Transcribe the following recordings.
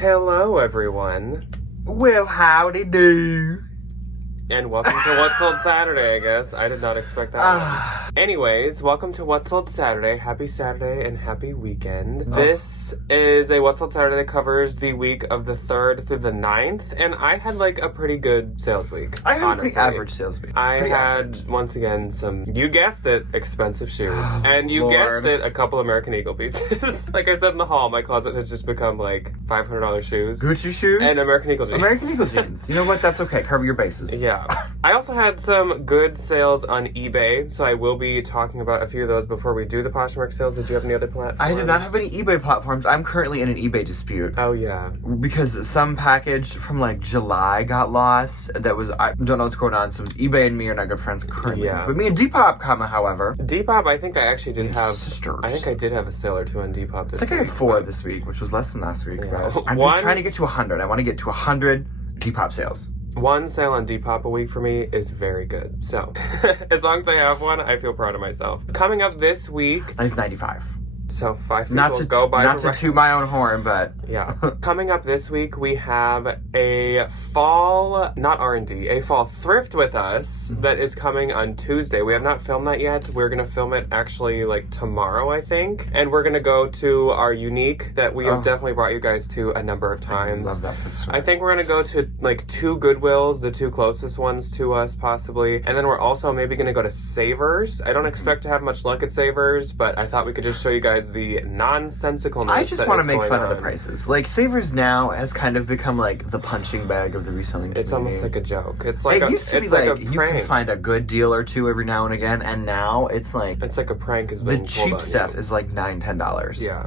Hello, everyone. Well, howdy do. And welcome to What Sold Saturday, I guess. I did not expect that one. Anyways, welcome to What Sold Saturday. Happy Saturday and happy weekend. This is a What Sold Saturday that covers the week of the 3rd through the 9th, and I had like a pretty good sales week. I had a pretty average sales week. I had, once again, some, you guessed it, expensive shoes. And you guessed it, a couple American Eagle pieces. Like I said in the hall, my closet has just become like $500 shoes. Gucci shoes? And American Eagle jeans. American Eagle jeans. You know what? That's okay. Cover your bases. Yeah. I also had some good sales on eBay, so I will be talking about a few of those before we do the Poshmark sales. Did you have any other platforms? I did not have any eBay platforms. I'm currently in an eBay dispute. Oh, yeah. Because some package from like July got lost. That was, I don't know what's going on, so eBay and me are not good friends currently. Yeah. But me and Depop, however. Depop, I think I actually did have... sisters. I think I did have a sale or two on Depop this week. I think I had 4 this week, which was less than last week. Yeah. But I'm just trying to get to 100. I want to get to 100 Depop sales. One sale on Depop a week for me is very good. So, as long as I have one, I feel proud of myself. Coming up this week... I have 95. So 5 people go by Not to toot my own horn, but... Yeah. Coming up this week, we have a fall, not R&D, a fall thrift with us that is coming on Tuesday. We have not filmed that yet. We're going to film it actually like tomorrow, I think. And we're going to go to our Unique that we have definitely brought you guys to a number of times. I love that food store. I think we're going to go to like 2 Goodwills, the 2 closest ones to us possibly. And then we're also maybe going to go to Savers. I don't expect to have much luck at Savers, but I thought we could just show you guys the nonsensicalness. I just want to make fun of the prices. Like Savers now has kind of become like the punching bag of the reselling community. It's almost like a joke. It's like it used to be like like a you prank. can find a good deal or two every now and again, and now it's like a prank. Is the cheap stuff is like $9-10. Yeah,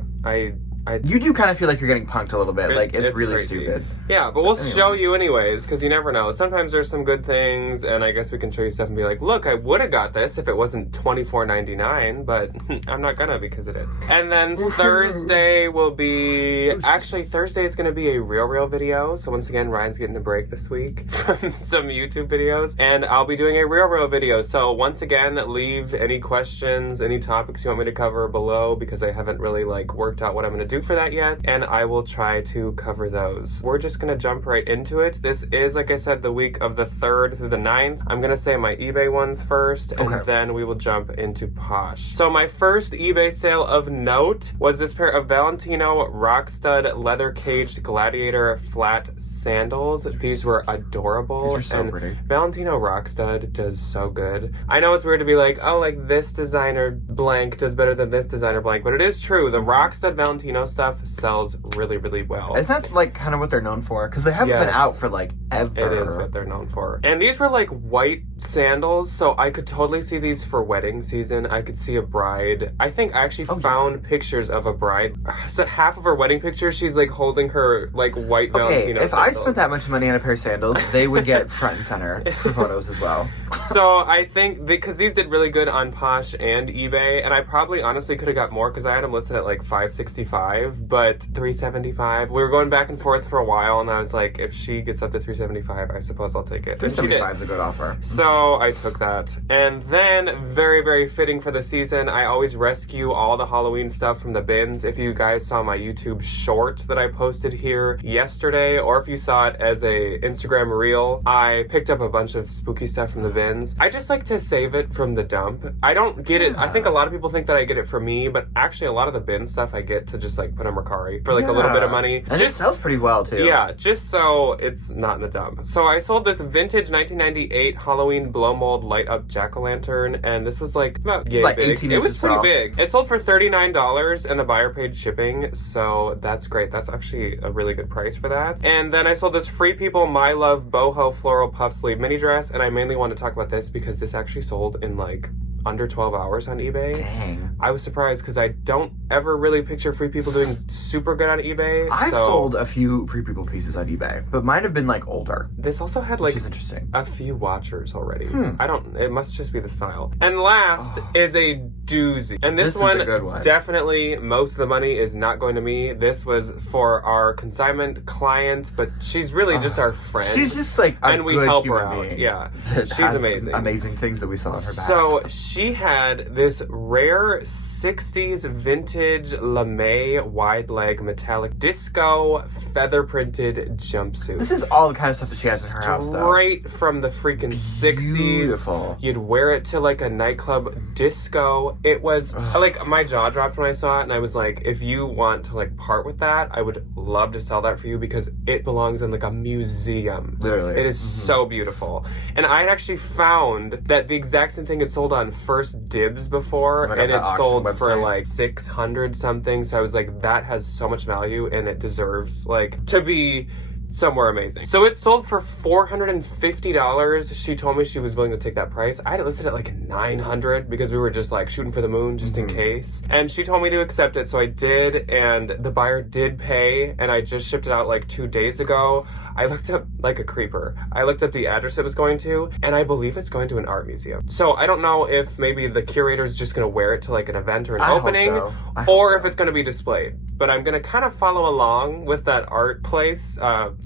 you do kind of feel like you're getting punked a little bit. Like it's really crazy. Stupid. Yeah, but we'll show you anyways, because you never know. Sometimes there's some good things, and I guess we can show you stuff and be like, look, I would have got this if it wasn't $24.99, but I'm not gonna because it is. And then Thursday will be... Actually, Thursday is going to be a real video. So once again, Ryan's getting a break this week from some YouTube videos, and I'll be doing a real video. So once again, leave any questions, any topics you want me to cover below, because I haven't really like worked out what I'm going to do for that yet, and I will try to cover those. We're just gonna jump right into it. This is, like I said, the week of the 3rd through the 9th. I'm gonna say my eBay ones first, and then we will jump into Posh. So my first eBay sale of note was this pair of Valentino Rockstud leather caged gladiator flat sandals. These were adorable. These are so pretty. Valentino Rockstud does so good. I know it's weird to be like, oh, like this designer blank does better than this designer blank, but it is true. The Rockstud Valentino stuff sells really well. Isn't that like kind of what they're known for? Because they haven't been out for like ever. It is what they're known for. And these were like white sandals, so I could totally see these for wedding season. I could see a bride. I think I actually found pictures of a bride. So half of her wedding picture, she's like holding her like white Valentino if sandals. I spent that much money on a pair of sandals, they would get front and center for photos as well. So I think because these did really good on Posh and eBay, and I probably honestly could have got more because I had them listed at like $565, but $375. We were going back and forth for a while, and I was like, if she gets up to $375, I suppose I'll take it. $375 is a good offer. So I took that. And then, very fitting for the season, I always rescue all the Halloween stuff from the bins. If you guys saw my YouTube short that I posted here yesterday, or if you saw it as a Instagram reel, I picked up a bunch of spooky stuff from the bins. I just like to save it from the dump. I don't get it. I think a lot of people think that I get it for me, but actually a lot of the bin stuff I get to just like put on Mercari for like a little bit of money. And it sells pretty well too. Yeah, just so it's not in the dump. So I sold this vintage 1998 Halloween blow mold light up jack-o'-lantern, and this was like about like big. 18 It was inches pretty tall. big. It sold for $39 and the buyer paid shipping, so that's great. That's actually a really good price for that. And then I sold this Free People My Love boho floral puff sleeve mini dress, and I mainly want to talk about this because this actually sold in like under 12 hours on eBay. Dang. I was surprised because I don't ever really picture Free People doing super good on eBay. I've sold a few Free People pieces on eBay, but mine have been like older. This also had like which is interesting. A few watchers already. It must just be the style. And last is a doozy. And this one, is a good one. Definitely most of the money is not going to me. This was for our consignment client, but she's really just our friend. She's just like a and we good help her human out. being Yeah. that She's has amazing. Amazing things that we saw on her back. So she had this rare 60s vintage lame wide leg metallic disco feather printed jumpsuit. This is all the kind of stuff that she has in her house, though. Straight from the freaking 60s. Beautiful. You'd wear it to like a nightclub disco. It was like, my jaw dropped when I saw it, and I was like, if you want to like part with that, I would love to sell that for you because it belongs in like a museum. Literally. It is so beautiful. And I had actually found that the exact same thing had sold on First Dibs before, and it sold for like 600 something. So I was like, that has so much value and it deserves like to be somewhere amazing. So it sold for $450. She told me she was willing to take that price. I had it listed at like $900 because we were just like shooting for the moon just in case. And she told me to accept it, so I did, and the buyer did pay, and I just shipped it out like 2 days ago. I looked up like a creeper. I looked up the address it was going to, and I believe it's going to an art museum. So I don't know if maybe the curator's just gonna wear it to like an event or an opening, or if it's gonna be displayed. But I'm gonna kind of follow along with that art place,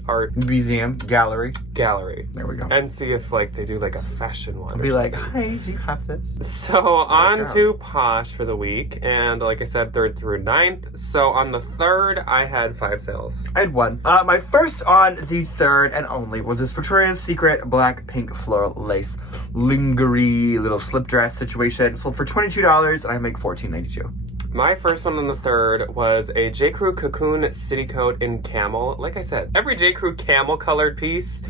art museum, gallery. There we go. And see if like they do like a fashion one. I'll be like, hi, do you have this? So on to Posh for the week, and like I said, 3rd through 9th. So on the 3rd, I had 5 sales. I had 1. My first on the 3rd and only was this Victoria's Secret black pink floral lace lingerie little slip dress situation. It sold for $22, and I make $14.92. My first one on the 3rd was a J. Crew Cocoon City Coat in camel. Like I said, every J. Crew camel colored piece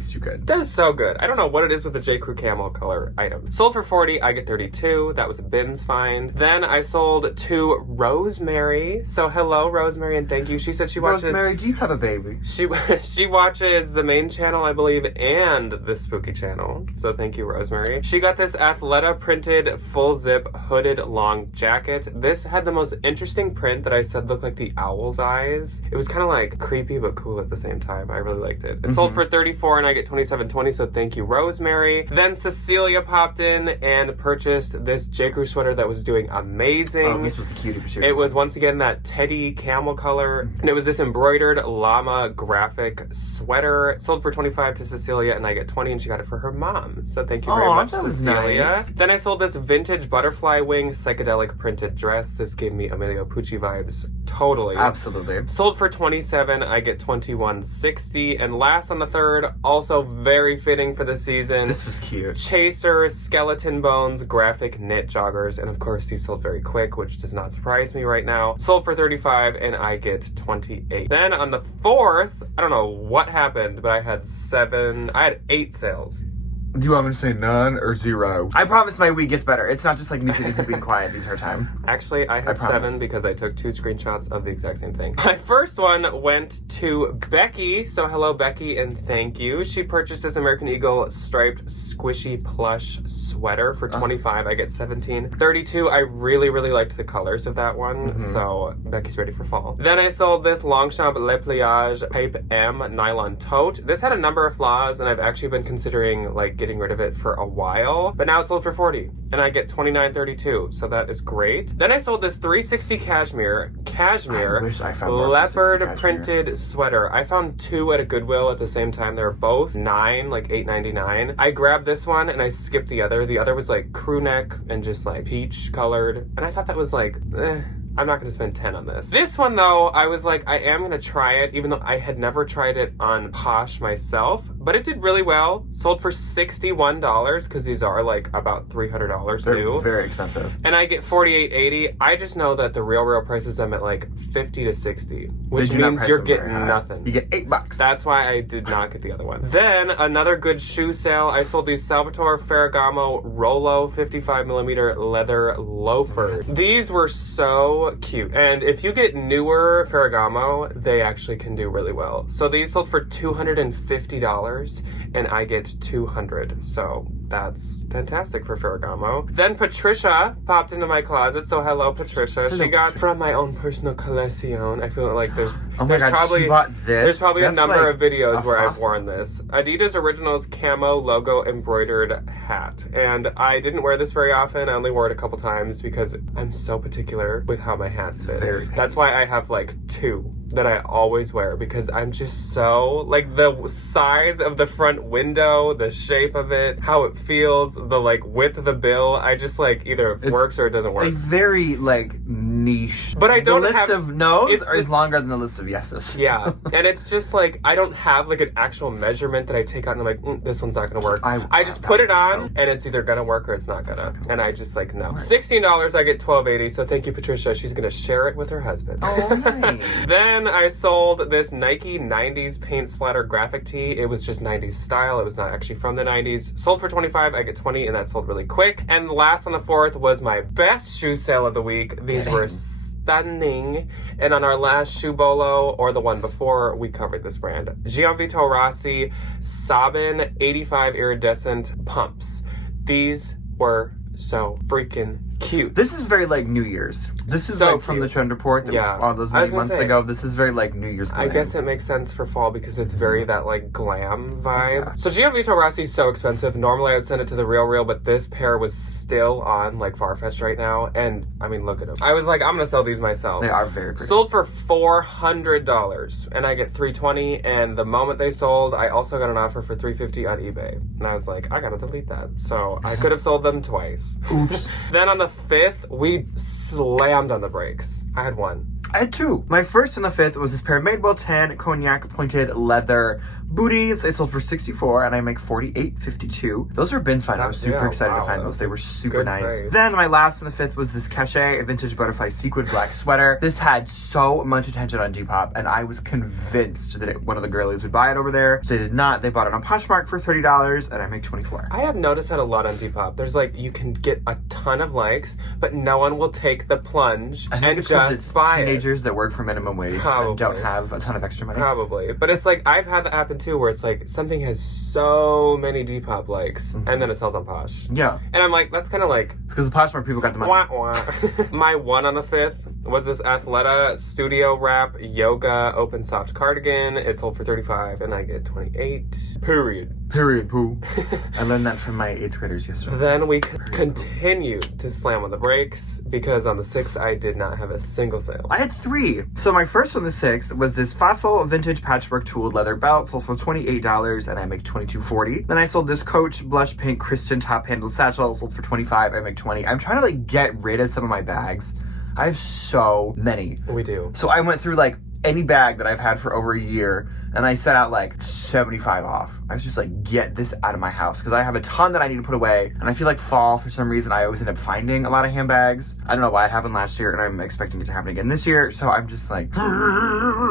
does so good. I don't know what it is with the J. Crew camel color item. Sold for $40, I get $32. That was a bins find. Then I sold to Rosemary. So hello, Rosemary, and thank you. She said she watches... Rosemary, do you have a baby? She watches the main channel, I believe, and the spooky channel. So thank you, Rosemary. She got this Athleta printed full zip hooded long jacket. This had the most interesting print that I said looked like the owl's eyes. It was kind of like creepy but cool at the same time. I really liked it. It sold for $34, and I get $27.20, so thank you, Rosemary. Then Cecilia popped in and purchased this J. Crew sweater that was doing amazing. Oh, this was the cutie. It was once again that teddy camel color, and it was this embroidered llama graphic sweater. It sold for $25 to Cecilia, and I get $20, and she got it for her mom. So thank you very much, Cecilia. Nice. Then I sold this vintage butterfly wing psychedelic printed dress. This gave me Emilio Pucci vibes. Totally. Absolutely. Sold for $27, I get $21.60. And last on the 3rd, also very fitting for the season. This was cute. Chaser Skeleton Bones graphic knit joggers. And of course, these sold very quick, which does not surprise me right now. Sold for $35, and I get $28. Then on the 4th, I don't know what happened, but I had 8 sales. Do you want me to say none or 0? I promise my week gets better. It's not just like me sitting here being quiet the entire time. Actually, I had 7 because I took 2 screenshots of the exact same thing. My first one went to Becky. So hello, Becky, and thank you. She purchased this American Eagle striped squishy plush sweater for $25. I get $17. $32. I really, really liked the colors of that one. So Becky's ready for fall. Then I sold this Longchamp Le Pliage Type M nylon tote. This had a number of flaws, and I've actually been considering like getting rid of it for a while, but now it's sold for $40, and I get $29.32, so that is great. Then I sold this 360 cashmere leopard printed sweater. I found 2 at a Goodwill at the same time. They were both like $8.99. I grabbed this one and I skipped the other. The other was like crew neck and just like peach colored, and I thought that was like, I'm not going to spend 10 on this. This one, though, I was like, I am going to try it, even though I had never tried it on Posh myself. But it did really well. Sold for $61, because these are like about $300 new. They're very expensive. And I get $48.80. I just know that the real prices them at like $50 to $60, which means you're getting nothing. You get $8. That's why I did not get the other one. Then another good shoe sale. I sold these Salvatore Ferragamo Rolo 55mm leather loafers. These were so cute, and if you get newer Ferragamo, they actually can do really well. So these sold for $250, and I get $200, so that's fantastic for Ferragamo. Then Patricia popped into my closet, so hello, Patricia. She got from my own personal collection. I feel like there's probably a number of videos where I've worn this. Adidas Originals camo logo embroidered hat, and I didn't wear this very often. I only wore it a couple times because I'm so particular with how my hats fit. That's why I have like 2 that I always wear because I'm just so, like, the size of the front window, the shape of it, how it feels, the, like, width of the bill, I just, like, either it works or it doesn't work. A very, like, niche. But I don't the list have... of no's it's is just- longer than the list of yeses. Yeah, and it's just, like, I don't have, like, an actual measurement that I take out and I'm like, this one's not gonna work. I just put it on, and it's either gonna work or it's not gonna. And I just, like, no. $16, I get $12.80, so thank you, Patricia. She's gonna share it with her husband. Oh, nice. Then I sold this Nike 90s paint splatter graphic tee. It was just 90s style. It was not actually from the 90s. Sold for $25, I get $20, and that sold really quick. And last on the 4th was my best shoe sale of the week. These were stunning. And on our last shoe bolo, or the one before, we covered this brand. Gianvito Rossi Sabin 85 iridescent pumps. These were so freaking cute. This is very like New Year's. This is So like from the cute. trend report that all those I was many gonna months say, ago. This is very like New Year's. I guess it makes sense for fall because it's very that like glam vibe. So Gianvito Rossi is so expensive. Normally I would send it to the Real, but this pair was still on like Farfetch right now. And I mean, look at them. I was like, I'm gonna sell these myself. They are very pretty. Sold for $400 and I get $320. And the moment they sold, I also got an offer for $350 on eBay. And I was like, I gotta delete that. So I could have sold them twice. Oops. Then on the 5th, we slammed on the brakes. I had one. I had two. My first on the 5th was this pair of Madewell tan cognac pointed leather booties. They sold for $64 and I make $48.52. Those were bins fine. I was super excited to find those. They were super nice. Price. Then my last on the 5th was this Cachet, a vintage butterfly sequin black sweater. This had so much attention on Depop and I was convinced that one of the girlies would buy it over there. So they did not. They bought it on Poshmark for $30 and I make $24. I have noticed that a lot on Depop. There's like, you can get a ton of likes, but no one will take the plunge and just buy it. Teenagers that work for minimum wage Probably. and don't have a ton of extra money. Probably. But it's like, I've had that happen too, where it's like, something has so many Depop likes, and then it sells on Posh. Yeah. And I'm like, that's kind of like... Because the Poshmark people got the money. Wah, wah. My one on the 5th was this Athleta Studio Wrap Yoga Open Soft Cardigan. It sold for $35, and I get $28. Period, poo. I learned that from my 8th graders yesterday. Then we continued to slam on the brakes, because on the 6th, I did not have a single sale. I had 3. So my first on the 6th was this Fossil vintage patchwork tooled leather belt, sold for $28, and I make $22.40. Then I sold this Coach blush pink Kristen top handle satchel, sold for $25, I make $20. I'm trying to like get rid of some of my bags. I have so many. We do. So I went through like any bag that I've had for over a year and I set out like 75 off. I was just like, get this out of my house because I have a ton that I need to put away. And I feel like fall, for some reason, I always end up finding a lot of handbags. I don't know why it happened last year and I'm expecting it to happen again this year. So I'm just like,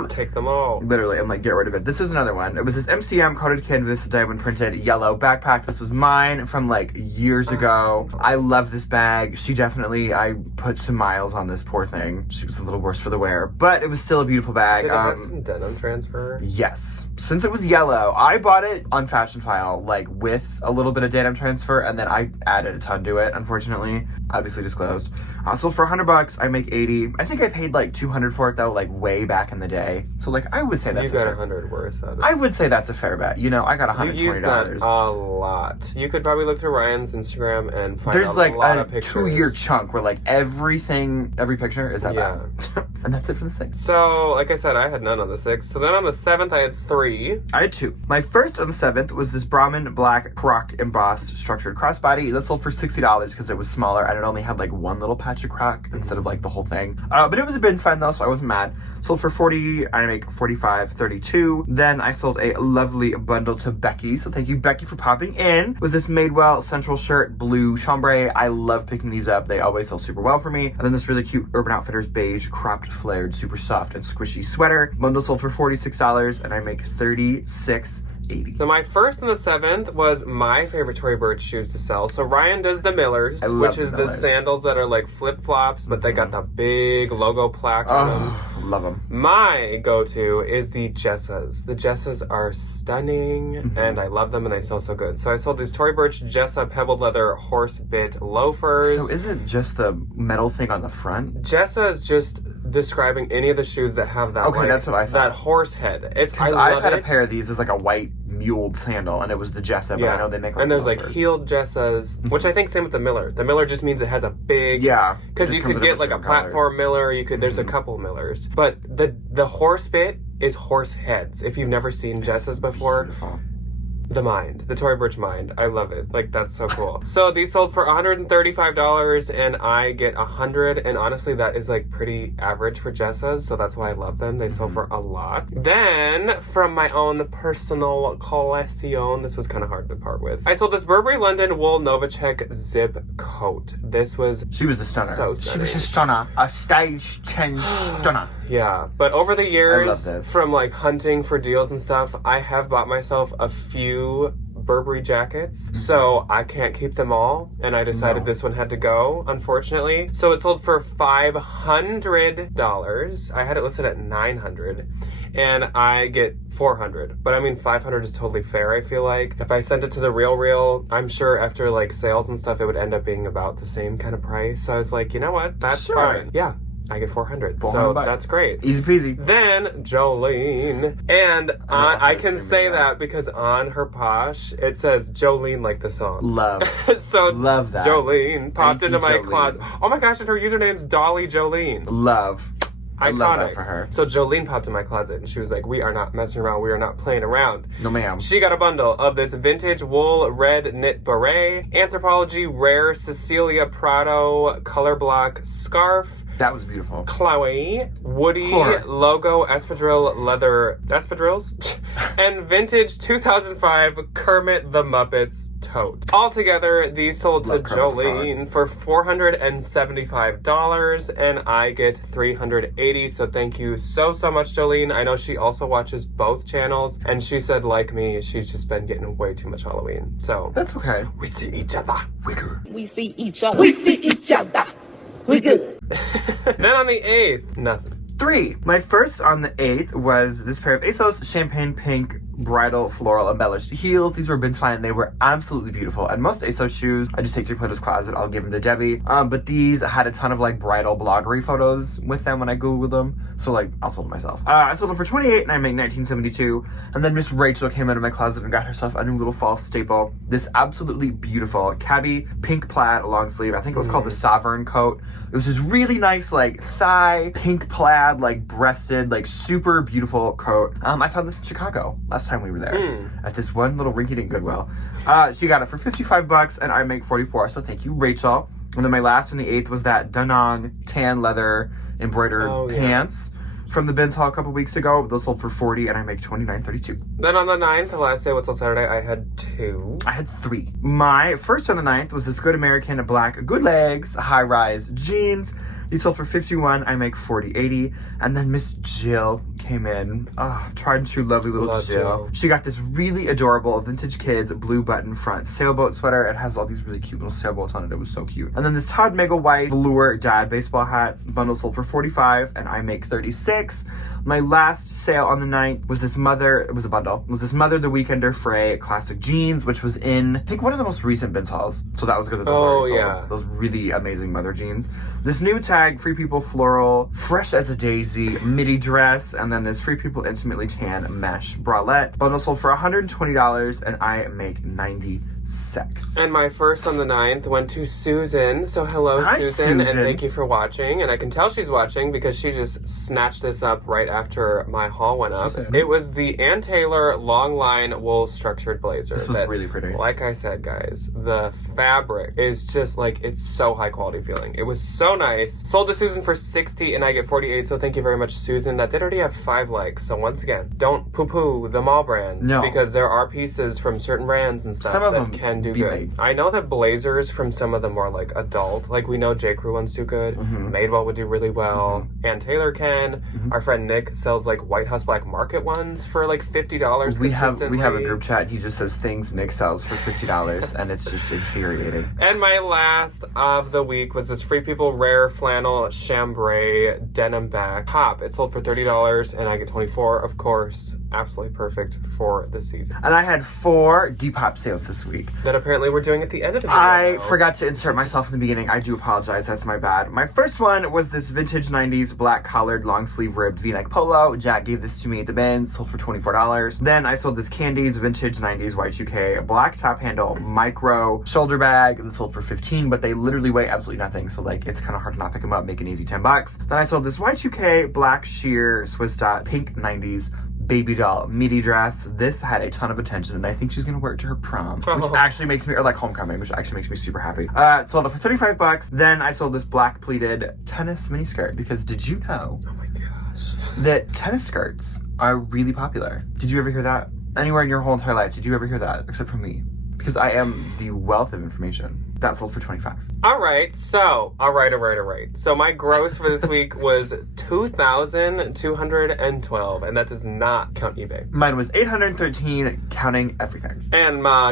take them all. Literally, I'm like, get rid of it. This is another one. It was this MCM coated canvas diamond printed yellow backpack. This was mine from like years ago. I love this bag. I put some miles on this poor thing. She was a little worse for the wear, but it was still a beautiful bag. Did it have some denim transfer? Yes. Since it was yellow, I bought it on Fashion File, like with a little bit of denim transfer, and then I added a ton to it, unfortunately. Obviously disclosed. So for $100, I make $80. I think I paid like $200 for it though, like way back in the day. So like I would say that's you got $100 worth out of it. I would say that's a fair bet. You know, I got $120. You used that a lot. You could probably look through Ryan's Instagram and find There's like lot a of pictures. 2-year chunk where like every picture is that bag. And that's it for the 6th. So, like I said, I had none on the 6th. So then on the 7th, I had 3. I had 2. My first on the 7th was this Brahmin black croc embossed structured crossbody. That sold for $60 because it was smaller and it only had like one little patch of croc instead of like the whole thing. But it was a bins find though, so I wasn't mad. Sold for $40, I make $45.32. Then I sold a lovely bundle to Becky. So thank you, Becky, for popping in. Was this Madewell Central Shirt blue chambray. I love picking these up. They always sell super well for me. And then this really cute Urban Outfitters beige cropped flared super soft and squishy sweater. Bundle sold for $46 and I make $36.80. So my first on the 7th was my favorite Tory Burch shoes to sell. So Ryan does the Millers, which is the sandals that are like flip-flops, but they got the big logo plaque on them. Love them. My go-to is the Jessas. The Jessas are stunning, and I love them, and they sell so good. So I sold these Tory Burch Jessa pebbled leather horse bit loafers. So is it just the metal thing on the front? Jessa is just describing any of the shoes that have that. Okay, like, that's what I thought. That horse head. I've I've had a pair of these as like a white muled sandal, and it was the Jessa, but I know they make like and there's like loafers. heeled Jessas, which I think same with the Miller. The Miller just means it has a big because you could get like a platform Miller. You could there's a couple Millers, but the horse bit is horse heads. If you've never seen Jessas before. Beautiful. The Mind, the Tory Burch Mind. I love it. Like, that's so cool. So these sold for $135 and I get 100, and honestly that is like pretty average for Jessas, so that's why I love them. They sell for a lot. Then from my own personal collection, this was kind of hard to part with. I sold this Burberry London Wool Novacek zip coat. This was She was a stunner. So stunning. She was a stunner. A stage change stunner. Yeah, but over the I love years, this. from like hunting for deals and stuff, I have bought myself a few Burberry jackets, so I can't keep them all, and I decided this one had to go, unfortunately. So it sold for $500. I had it listed at $900, and I get $400. But I mean, $500 is totally fair, I feel like. If I sent it to the Real, I'm sure after like sales and stuff, it would end up being about the same kind of price. So I was like, you know what? That's fine. Yeah. I get $400, so that's great. Easy peasy. Then Jolene, and I can say that because on her posh it says Jolene like the song. Love. So love that. Jolene popped Thank into you, my Jolene. closet. Oh my gosh, and her username's Dolly Jolene. Love. I Iconic. love that for her. So Jolene popped in my closet and she was like, we are not messing around, we are not playing around. No ma'am. She got a bundle of this vintage wool red knit beret, Anthropologie Rare Cecilia Prado color block scarf, That was beautiful. Chloe, Woody, Poor. logo espadrille leather espadrilles, and vintage 2005 Kermit the Muppets tote. Altogether, these sold to Love Kermit the Jolene for $475, and I get $380. So thank you so much, Jolene. I know she also watches both channels, and she said, like me, she's just been getting way too much Halloween. So That's okay. we see each other. We good. We see each other. We see each other. We good. Then on the 8th, nothing. 3. My first on the 8th was this pair of ASOS champagne pink bridal floral embellished heels. These were Ben's Fine. They were absolutely beautiful. And most ASOS shoes, I just take to Plato's Closet. I'll give them to Debbie. But these had a ton of like bridal bloggery photos with them when I Googled them. So like, I'll sold them myself. I sold them for $28 and I make $19.72. And then Miss Rachel came into my closet and got herself a new little fall staple. This absolutely beautiful cabby pink plaid long sleeve. I think it was called the Sovereign coat. It was this really nice like thigh pink plaid, like breasted, like super beautiful coat. I found this in Chicago last time we were there at this one little rinky-dink Goodwill. She got it for $55 and I make $44. So thank you, Rachel. And then my last on the 8th was that Danong tan leather embroidered pants from the Ben's haul a couple weeks ago. Those sold for $40 and I make $29.32. Then on the 9th, the last day, what's on Saturday, I had 2. I had 3. My first on the 9th was this Good American black Good Legs high-rise jeans. These sold for $51. I make $40.80. And then Miss Jill came in. Tried and true, lovely little Love Jill. Jill. She got this really adorable vintage kids blue button front sailboat sweater. It has all these really cute little sailboats on it. It was so cute. And then this Todd Mega White velour dad baseball hat. Bundle sold for $45 and I make $36. My last sale on the 9th was this Mother, it was a bundle, was this Mother the Weekender Frey classic jeans, which was in, I think, one of the most recent Ben's hauls. So that was good that those already sold. Those really amazing Mother jeans. This new tag, Free People Floral, fresh as a daisy, midi dress, and then this Free People Intimately Tan mesh bralette. Bundle sold for $120 and I make $96. And my first on the 9th went to Susan. So hello, Hi, Susan, and Susan. thank you for watching. And I can tell she's watching because she just snatched this up right after my haul went up. It was the Ann Taylor long line wool structured blazer. This was really pretty. Like I said, guys, the fabric is just like, it's so high quality feeling. It was so nice. Sold to Susan for $60 and I get $48. So thank you very much, Susan. That did already have 5 likes. So once again, don't poo-poo the mall brands. No. Because there are pieces from certain brands and stuff Some of that them can do be good. made. I know that blazers from some of the more like adult, like we know J. Crew ones do good. Madewell would do really well. Ann Taylor can. Our friend Nick sells like White House Black Market ones for like $50 We consistently. have a group chat and he just says things Nick sells for $50 and it's just infuriating. And my last of the week was this Free People Rare Flannel Chambray Denim Back top. It sold for $30 and I get $24, of course. absolutely perfect for the season. And I had 4 Depop sales this week. That apparently we're doing at the end of the video. I now. forgot to insert myself in the beginning. I do apologize. That's my bad. My first one was this vintage 90s black collared long sleeve ribbed v-neck polo. Jack gave this to me at the bin, sold for $24. Then I sold this Candies vintage 90s Y2K black top handle micro shoulder bag. This sold for $15, but they literally weigh absolutely nothing. So like it's kind of hard to not pick them up, make an easy $10. Then I sold this Y2K black sheer Swiss dot pink 90s baby doll midi dress. This had a ton of attention, and I think she's gonna wear it to her prom, which actually makes me, or like homecoming, which actually makes me super happy. Sold it for $35. Then I sold this black pleated tennis miniskirt, because did you know Oh my gosh. that tennis skirts are really popular? Did you ever hear that? Anywhere in your whole entire life, did you ever hear that? Except for me. Because I am the wealth of information. That sold for $25. All right. So my gross for this week was $2,212, and that does not count eBay. Mine was $813, counting everything. And my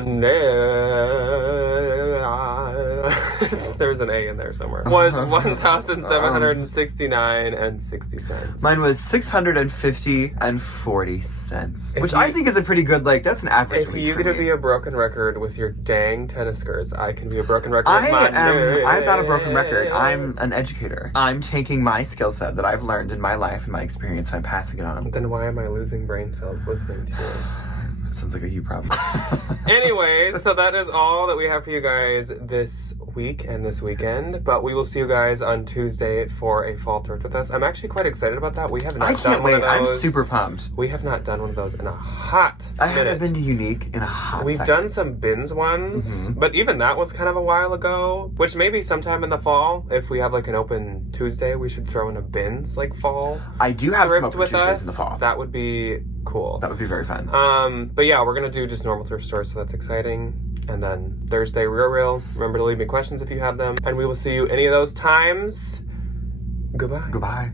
there's an A in there somewhere. Was $1,769.60. Mine was $650.40, which you- I think is a pretty good, like, that's an average If week you for get to me. be a broken record with your dang tennis skirts, I can be a broken record with my I'm not a broken record. I'm an educator. I'm taking my skill set that I've learned in my life and my experience, and I'm passing it on. Then why am I losing brain cells listening to you? That sounds like a you problem. Anyways, so that is all that we have for you guys this week and this weekend. But we will see you guys on Tuesday for a fall torch with us. I'm actually quite excited about that. We have not I done can't one wait. of I'm those. super pumped. We have not done one of those in a hot I minute. haven't been to Unique in a hot We've second. done some bins ones, but even that was kind of a while ago. Which maybe sometime in the fall, if we have like an open Tuesday, we should throw in a bins like fall I do have some thrift open with Tuesdays us. in the fall. That would be cool. That would be very fun. But yeah, we're gonna do just normal thrift stores, so that's exciting. And then Thursday, Real. Remember to leave me questions if you have them. And we will see you any of those times. Goodbye. Goodbye.